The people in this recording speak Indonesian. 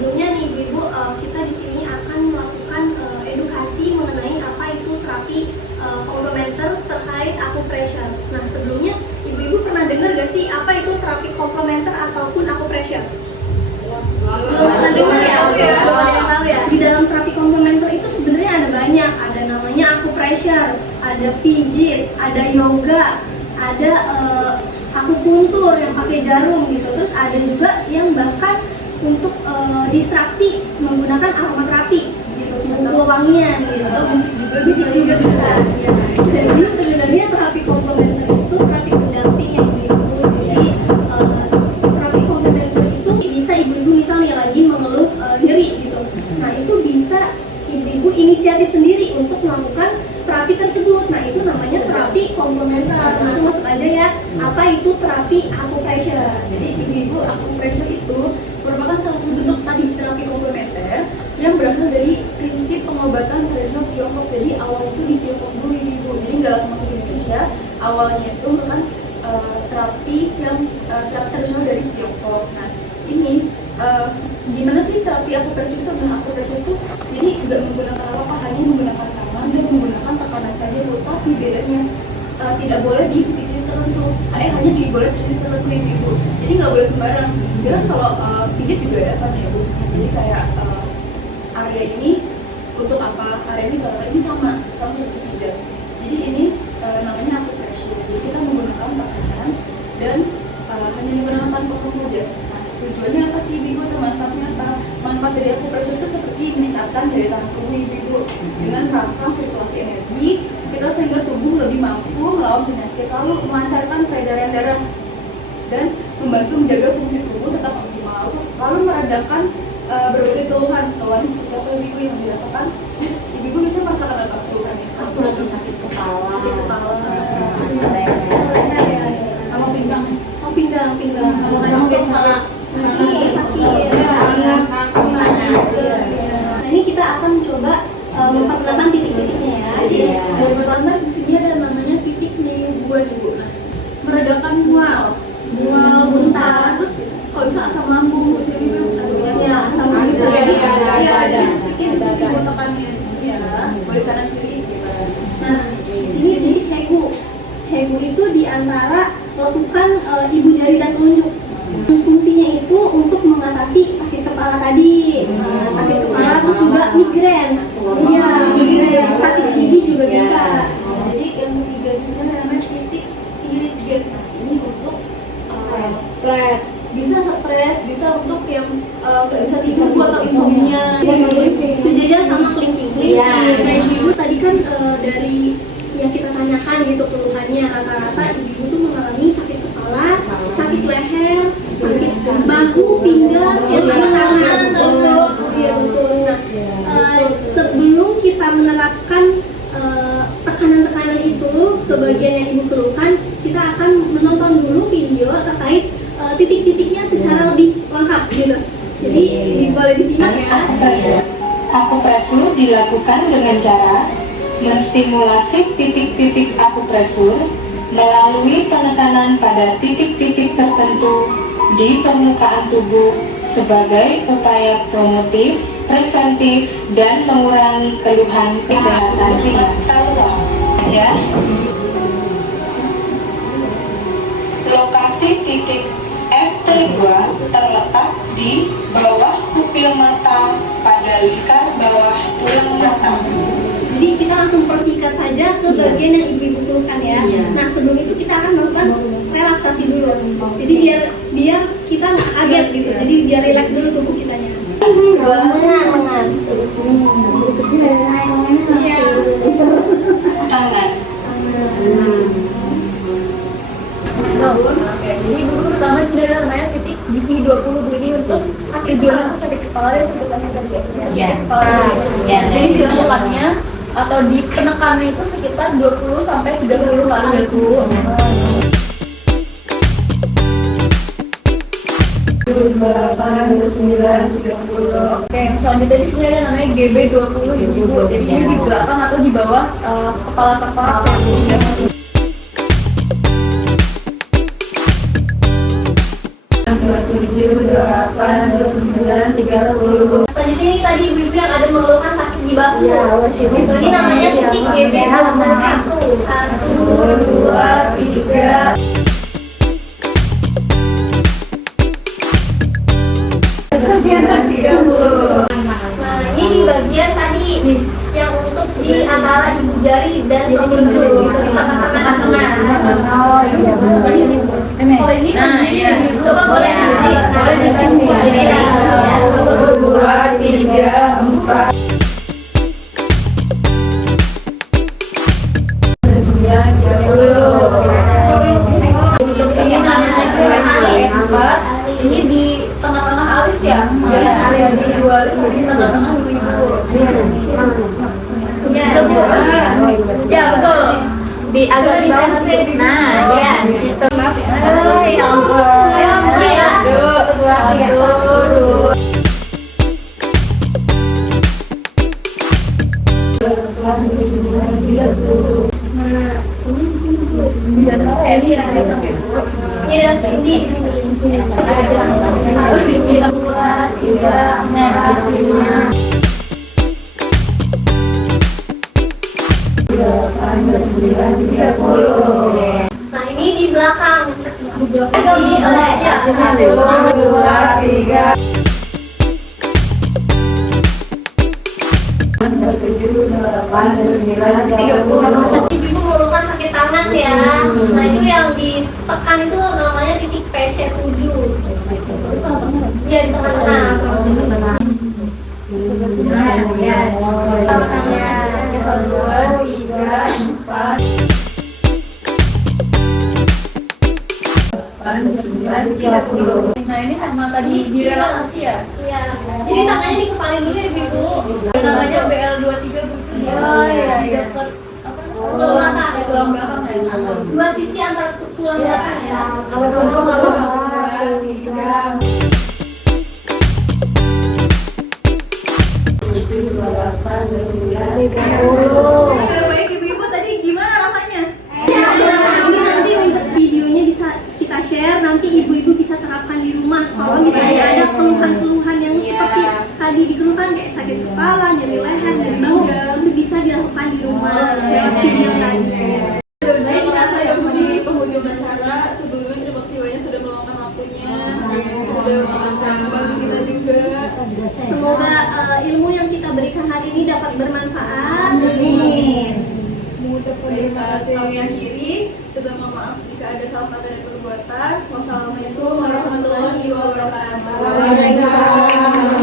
Sebelumnya nih Ibu, kita di sini akan melakukan edukasi mengenai apa itu terapi komplementer terkait acupressure. Nah, sebelumnya Ibu-ibu pernah dengar gak sih apa itu terapi komplementer ataupun acupressure? Belum pernah dengar ya? Belum ada yang tahu ya? Di dalam terapi komplementer itu sebenarnya ada banyak. Ada namanya acupressure, ada pijit, ada yoga, ada akupuntur yang pakai jarum gitu. Terus ada juga yang bahkan untuk distraksi menggunakan aromaterapi gitu, untuk wangian gitu. Musik juga bisa. Ya. Jadi sebenarnya terapi komplementer itu terapi pendamping yang Ibu. Jadi terapi komplementer itu bisa ibu-ibu misalnya lagi mengeluh nyeri gitu. Nah, itu bisa ibu-ibu inisiatif sendiri untuk melakukan terapi tersebut. Nah, itu namanya terapi komplementer. Masuk aja ya. Apa itu terapi acupressure? Jadi ibu-ibu, acupressure itu merupakan salah satu bentuk tadi terapi komplementer yang berasal dari prinsip pengobatan tradisional Tiongkok. Jadi awalnya itu di Tiongkok dulu ibu, jadi nggak langsung masuk ke Indonesia. Awalnya itu merupakan terapi yang terapi tradisional dari Tiongkok. Nah, ini gimana sih terapi acupressure itu? Nah, acupressure itu jadi nggak menggunakan apa-apa, hanya menggunakan tangan dan menggunakan tekanan saja bu. Tapi bedanya tidak boleh di titik-titik tertentu, hanya boleh di titik tertentu ibu. Jadi nggak boleh sembarang. Jelas kalau pijit juga ya kan ya bu. Jadi kayak area ini untuk apa? Area ini kalau ini sama seperti pijat. Jadi ini namanya acupressure. Jadi kita menggunakan tekanan dan hanya menggunakan tangan kosong saja. Nah, tujuannya apa sih ibu? Manfaatnya apa? Manfaat dari acupressure itu seperti meningkatkan daya tahan tubuh ibu dengan merangsang sirkulasi energi kita sehingga tubuh lebih mampu melawan penyakit, lalu melancarkan peredaran darah dan membantu menjaga fungsi tubuh tetap optimal, lalu meredakan berbagai keluhan seperti apa ibu yang dirasakan? Ibu bisa merasakan apa keluhannya? Aku lagi sakit kepala, sama pinggang. Oh, pinggang. Sakit. Nah, ini kita akan coba memperkenalkan titik-titiknya ya. Jadi yang pertama di sini ada namanya titik buat ibu. Nah, meredakan mual muntah, terus kalau bisa asam lambung, bisa gitu. Ya, asam lambung bisa jadi ada. Titiknya di sini buat tekannya ya, boleh kanan kiri. Nah, di sini titik hegu. Hegu itu di antara lekukan ibu jari dan telunjuk. Fungsinya itu untuk mengatasi sakit kepala tadi, sakit kepala terus juga migrain. Iya, migrain, sakit gigi juga bisa. Jadi yang ketiga di sini namanya titik spirit gate. Nah, ini untuk stres, stres, bisa untuk yang nggak bisa tidur atau insomnia. Sejajar sama kelingking. Iya. Nah, ibu tadi kan dari yang kita tanyakan gitu keluhannya rata-rata ibu tuh mengalami sakit kepala, sakit leher, sakit bahu, pinggang, ya sama tangan. Iya betul. Nah, sebelum kita menerapkan tekanan-tekanan itu ke bagian yang ibu keluhkan, kita akan menonton dulu video terkait titik-titiknya secara lebih lengkap gitu. Jadi boleh disimak ya. Akupresur dilakukan dengan cara menstimulasi titik-titik akupresur melalui penekanan pada titik-titik tertentu di permukaan tubuh sebagai upaya promotif, preventif, dan mengurangi keluhan kesehatan ringan. Lokasi titik ST2 terletak di bawah pupil mata pada lingkar bawah tulang mata. Jadi kita langsung persingkat saja ke bagian yang ibu-ibu keluhkan ya. Nah, sebelum itu kita akan melakukan relaksasi dulu. Jadi biar kita nggak kaget gitu. Jadi biar rileks dulu tubuh kitanya. Lengan. Tangan. Jadi ibu pertama sudah ada namanya titik DV20 ini untuk tujuan sakit kepala dan sakit leher tadi ya. Jadi dilakukannya atau di penekannya itu sekitar 20 sampai 30 kali ibu. Oke, yang selanjutnya di sini ada namanya GB20 ibu. Jadi ini di belakang atau di bawah kepala tengkorak. 28, 29, 30. Selanjutnya ini tadi ibu-ibu yang ada mengeluhkan sakit di bahu. Ya, masih bisa. Ini namanya titik GB 21. 1, 2, 3. Nah, ini di bagian tadi yang untuk di antara ibu jari dan telunjuk gitu di tengah-tengah. Oh iya benar. Oh ini Nah, iya. Coba boleh nanti. Boleh di sini ya. Iya. 1, 2, 3, 4. 9, 30. Untuk ini namanya alis. Ini di tengah-tengah alis ya? Ada di dua alis, di tengah-tengah dulu ibu. Ya, Itu bu. Ya betul. di agak di bawah. Nah, ya di situ. Oh ya ampun. Ayo, mulai ya. 1, 2, 3. Ini ada Cindy di sini. Di sini. Ada 2, 3, 4, 5. Nah, ini di belakang. Ini ya. 1, 2, 3. 30. Ibu mengeluhkan sakit tangan ya. Nah, itu yang ditekan itu namanya titik PC7. Iya, di tengah-tengah. Nah, ya. Tangannya 1, 2, 3, 4. 9, 30. Nah ini sama tadi direlaksasi ya? Iya. Jadi tangannya dikepalin dulu ya, Ibu. Namanya BL23 Bu. Oh, iya, Di iya. dekat apa? Tulang belakang. Tulang belakang ya. Dua sisi antara tulang belakang ya. Kalau dulu nggak apa-apa. 30. Baik ibu-ibu tadi gimana rasanya? Ini nanti untuk videonya bisa kita share, nanti ibu-ibu bisa terapkan di rumah. Kalau misalnya ada keluhan-keluhan yang seperti tadi dikeluhkan kayak sakit kepala, nyeri leher, nyeri bahu, itu bisa dilakukan di rumah lewat video tadi. Terima kasih ya Bu di penghujung acara. Sebelumnya terima kasih banyak sudah meluangkan waktunya, sudah membantu kita juga. Semoga ilmu yang kita berikan hari ini dapat bermanfaat. Mengucapkan terima kasih kami akhiri. Sudah mohon maaf jika ada salah kata dan perbuatan. Wassalamualaikum warahmatullahi wabarakatuh. Waalaikumsalam.